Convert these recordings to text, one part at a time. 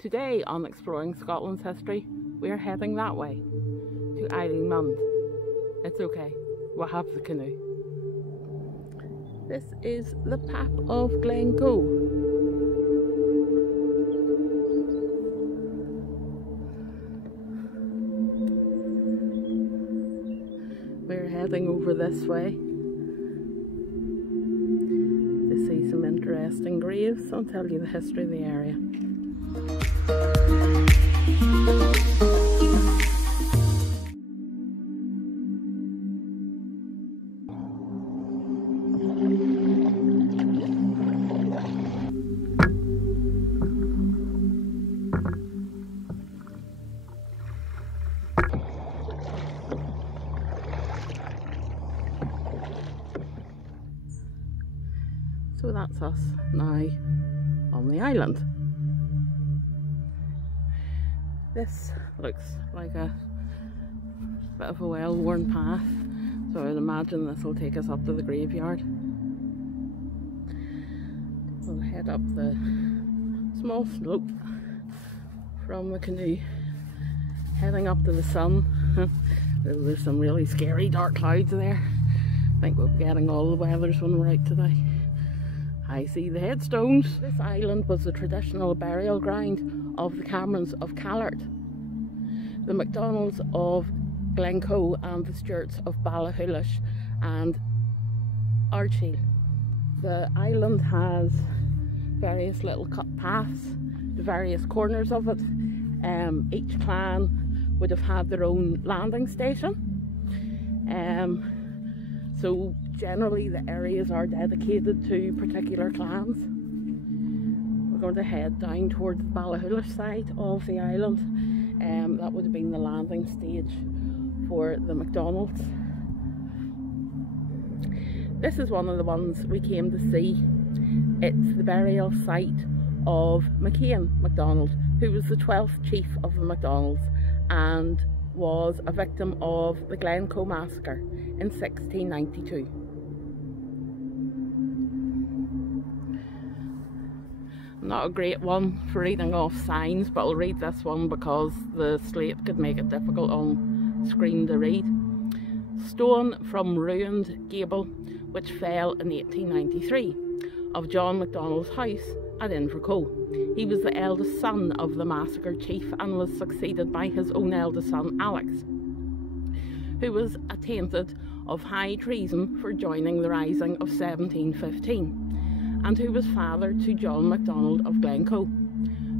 Today on Exploring Scotland's History, we are heading that way, to Eilean Munde. It's okay, we'll have the canoe. This is the path of Glencoe. We're heading over this way to see some interesting graves. I'll tell you the history of the area. So that's us now on the island. This looks like a bit of a well-worn path, so I'd imagine this will take us up to the graveyard. We'll head up the small slope from the canoe, heading up to the sun. There's some really scary dark clouds there. I think we'll be getting all the weathers when we're out today. I see the headstones. This island was the traditional burial ground of the Camerons of Cailart, the MacDonalds of Glencoe and the Stewarts of 𝕬𝖈𝖔𝖓 and 𝕬𝖎𝖑𝖊𝖓. The island has various little cut paths to various corners of it. Each clan would have had their own landing station. So generally the areas are dedicated to particular clans. We're going to head down towards the 𝕬𝖈𝖓 side of the island. That would have been the landing stage for the MacDonalds. This is one of the ones we came to see. It's the burial site of MacKenzies MacDonald, who was the 12th chief of the MacDonalds and was a victim of the Glencoe massacre in 1692. Not a great one for reading off signs, but I'll read this one because the slate could make it difficult on screen to read. Stone from ruined gable which fell in 1893 of John MacDonald's house at 𝕰𝖎𝖑𝖆𝖓. He was the eldest son of the massacre chief and was succeeded by his own eldest son Alex, who was attainted of high treason for joining the rising of 1715, and who was father to John MacDonald of Glencoe.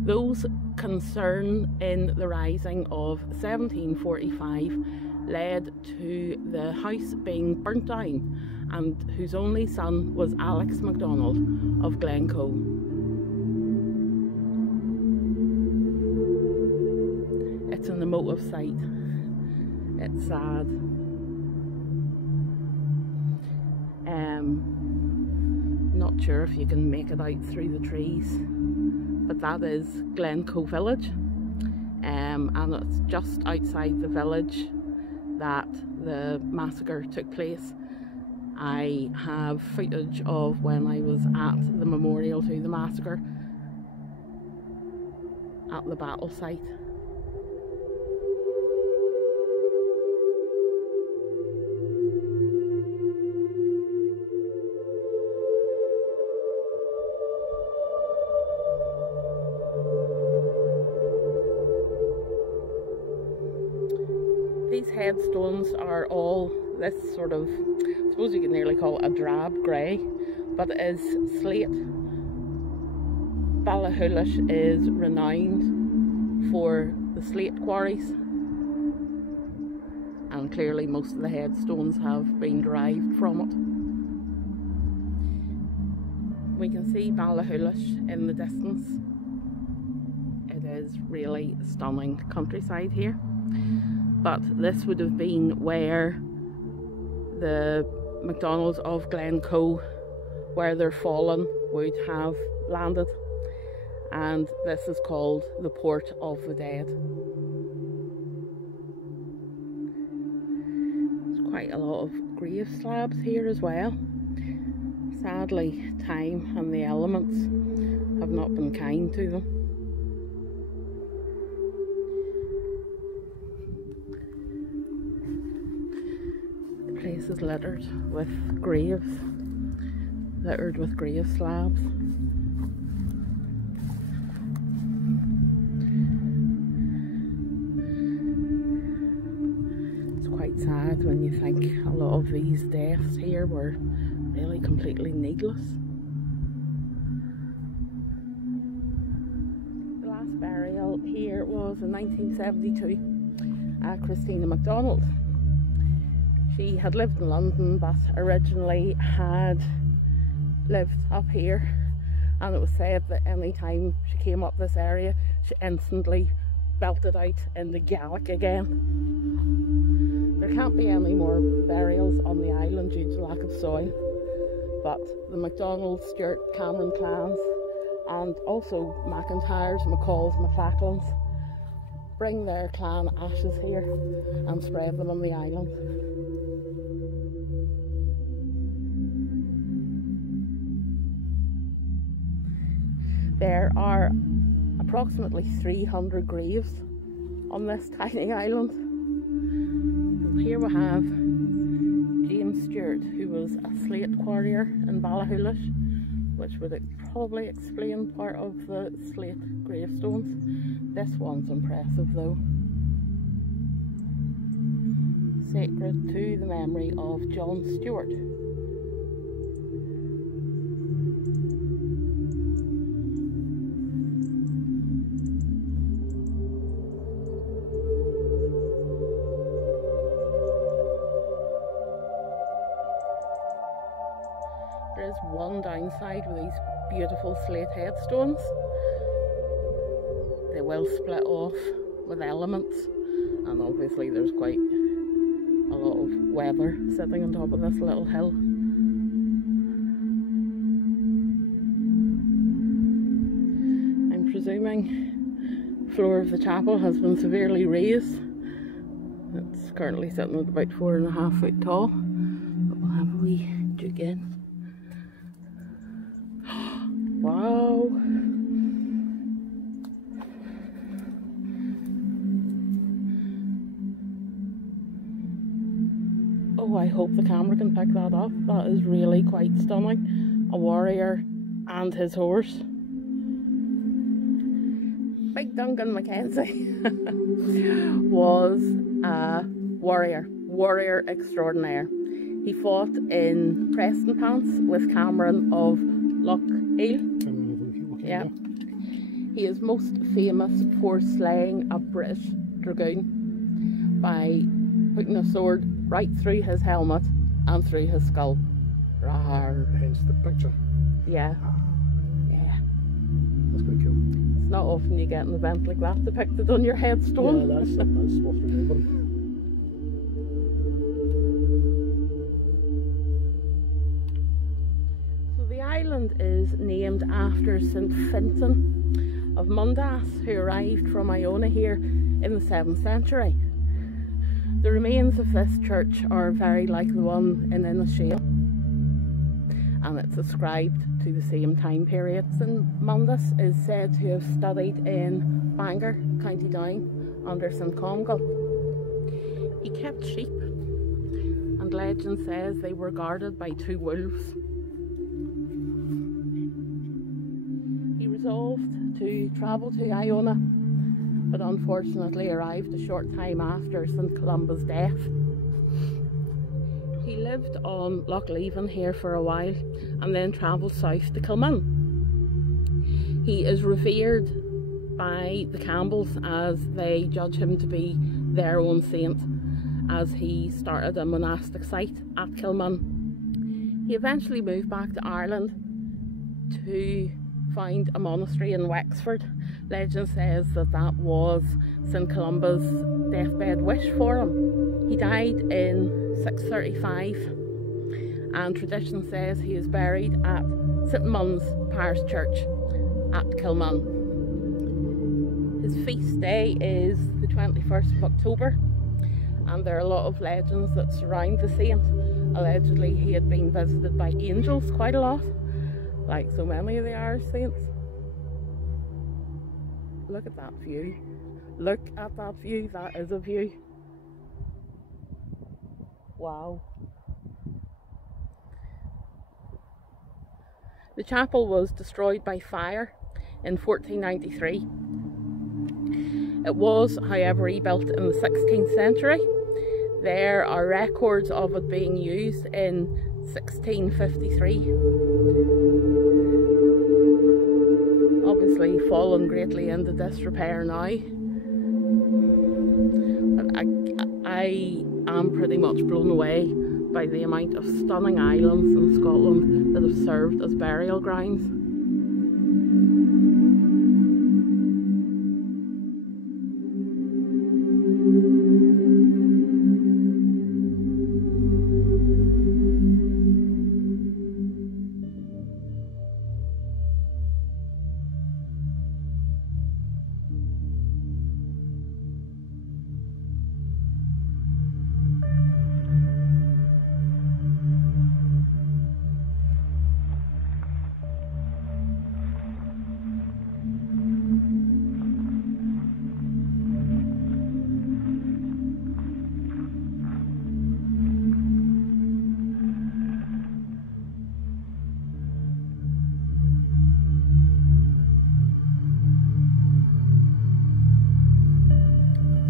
Those concerned in the rising of 1745 led to the house being burnt down, and whose only son was Alex MacDonald of Glencoe. It's an emotive sight. It's sad. Not sure if you can make it out through the trees, but that is Glencoe village, and it's just outside the village that the massacre took place. I have footage of when I was at the memorial to the massacre at the battle site. These headstones are all this sort of, I suppose you could nearly call it a drab grey, but it is slate. 𝕬𝖈𝖓 is renowned for the slate quarries, and clearly most of the headstones have been derived from it. We can see 𝕬𝖈𝖓 in the distance. It is really stunning countryside here. But this would have been where the MacDonalds of Glencoe, where their fallen would have landed, and this is called the Port of the Dead. There's quite a lot of grave slabs here as well. Sadly, time and the elements have not been kind to them. place is littered with graves, littered with grave slabs. It's quite sad when you think a lot of these deaths here were really completely needless. The last burial here was in 1972 at Christina MacDonald. She had lived in London but originally had lived up here, and it was said that any time she came up this area she instantly belted out in the Gaelic again. There can't be any more burials on the island due to lack of soil, but the MacDonald, Stewart, Cameron clans and also MacIntyres, MacColls, MacLachlans bring their clan ashes here and spread them on the island. There are approximately 300 graves on this tiny island. So here we have James Stewart, who was a slate quarrier in 𝕬𝖓𝖓, which would probably explain part of the slate gravestones. This one's impressive though. Sacred to the memory of John Stewart. There is one downside with these beautiful slate headstones. They will split off with elements, and obviously there's quite a lot of weather sitting on top of this little hill. I'm presuming the floor of the chapel has been severely raised. It's currently sitting at about 4.5 feet tall, but we'll have a wee jig in. Wow! Oh, I hope the camera can pick that up. That is really quite stunning. A warrior and his horse. Big Duncan Mackenzie was a warrior extraordinaire. He fought in Prestonpans with Cameron of Loch. Yeah. He is most famous for slaying a British dragoon by putting a sword right through his helmet and through his skull. Rawr. Hence the picture. Yeah. Yeah. That's quite cool. It's not often you get an event like that depicted on your headstone. Yeah, that's worth remembering. The island is named after St. Fintan of Mundas, who arrived from Iona here in the 7th century. The remains of this church are very like the one in 𝕰𝖎𝖕𝖊𝖆, and it's ascribed to the same time period. St. Mundas is said to have studied in Bangor, County Down, under St. Comhairle. He kept sheep, and legend says they were guarded by 2 wolves. Resolved to travel to Iona, but unfortunately arrived a short time after St. Columba's death. He lived on 𝕷𝖊𝖆𝖓 here for a while and then travelled south to Kilmun. He is revered by the Campbells as they judge him to be their own saint, as he started a monastic site at Kilmun. He eventually moved back to Ireland to find a monastery in Wexford. Legend says that that was St. Columba's deathbed wish for him. He died in 635, and tradition says he is buried at St. Mun's Parish Church at Kilmun. His feast day is the 21st of October, and there are a lot of legends that surround the saint. Allegedly he had been visited by angels quite a lot, like so many of the Irish saints. Look at that view. Look at that view. That is a view. Wow. The chapel was destroyed by fire in 1493. It was, however, rebuilt in the 16th century. There are records of it being used in 1653. Obviously fallen greatly into disrepair now. But I am pretty much blown away by the amount of stunning islands in Scotland that have served as burial grounds.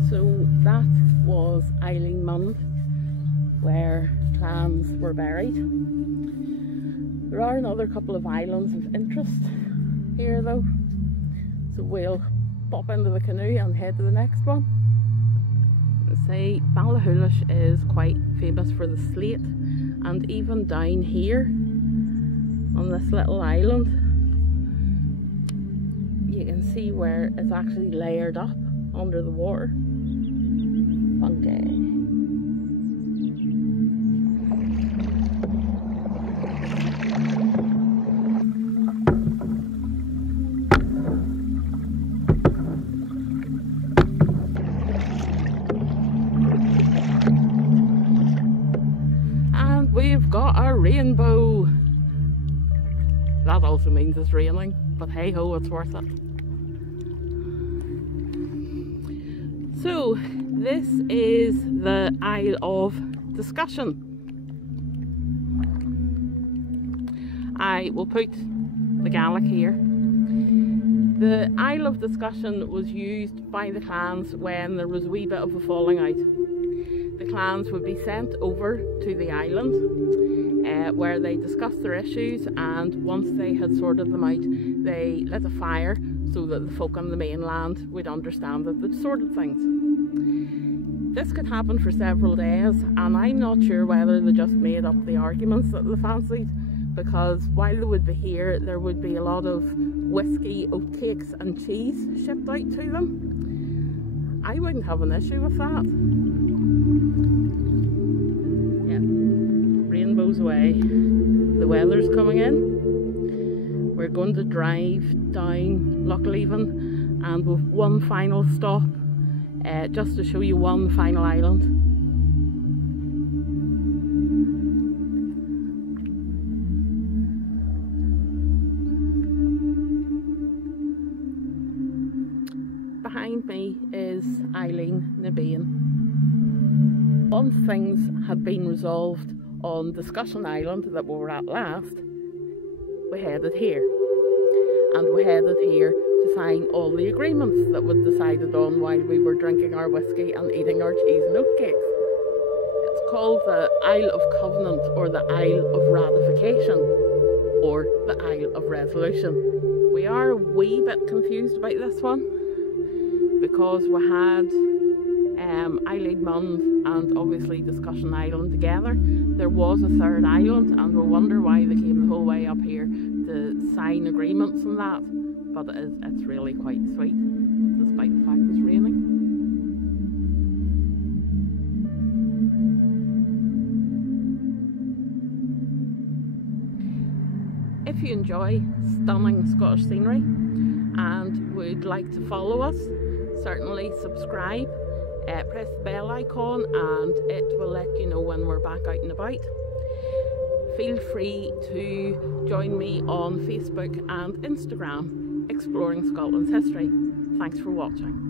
So that was Eilean Munde, where clans were buried. There are another couple of islands of interest here though, so we'll pop into the canoe and head to the next one. Say 𝕬𝖊𝖓 is quite famous for the slate, and even down here on this little island you can see where it's actually layered up under the water. Funky. And we've got a rainbow. That also means it's raining, but hey ho, it's worth it. So this is the Isle of Discussion. I will put the Gaelic here. The Isle of Discussion was used by the clans when there was a wee bit of a falling out. The clans would be sent over to the island where they discussed their issues, and once they had sorted them out, they lit a fire so that the folk on the mainland would understand that they'd sorted things. This could happen for several days, and I'm not sure whether they just made up the arguments that they fancied, because while they would be here, there would be a lot of whiskey, oat cakes and cheese shipped out to them. I wouldn't have an issue with that. Yeah, rainbows away. The weather's coming in. We're going to drive down Loch Leven, and with one final stop just to show you one final island. Behind me is Eilean Munde. Once things had been resolved on Discussion Island that we were at last, we headed here. And we headed here to sign all the agreements that we'd decided on while we were drinking our whiskey and eating our cheese and oat cakes. It's called the Isle of Covenant, or the Isle of Ratification, or the Isle of Resolution. We are a wee bit confused about this one because we had Eilean Munde and obviously Discussion Island together. There was a third island, and we wonder why they came the whole way up here to sign agreements and that, but it's really quite sweet despite the fact it's raining. If you enjoy stunning Scottish scenery and would like to follow us, certainly subscribe, press the bell icon and it will let you know when we're back out and about. Feel free to join me on Facebook and Instagram, exploring Scotland's history. Thanks for watching.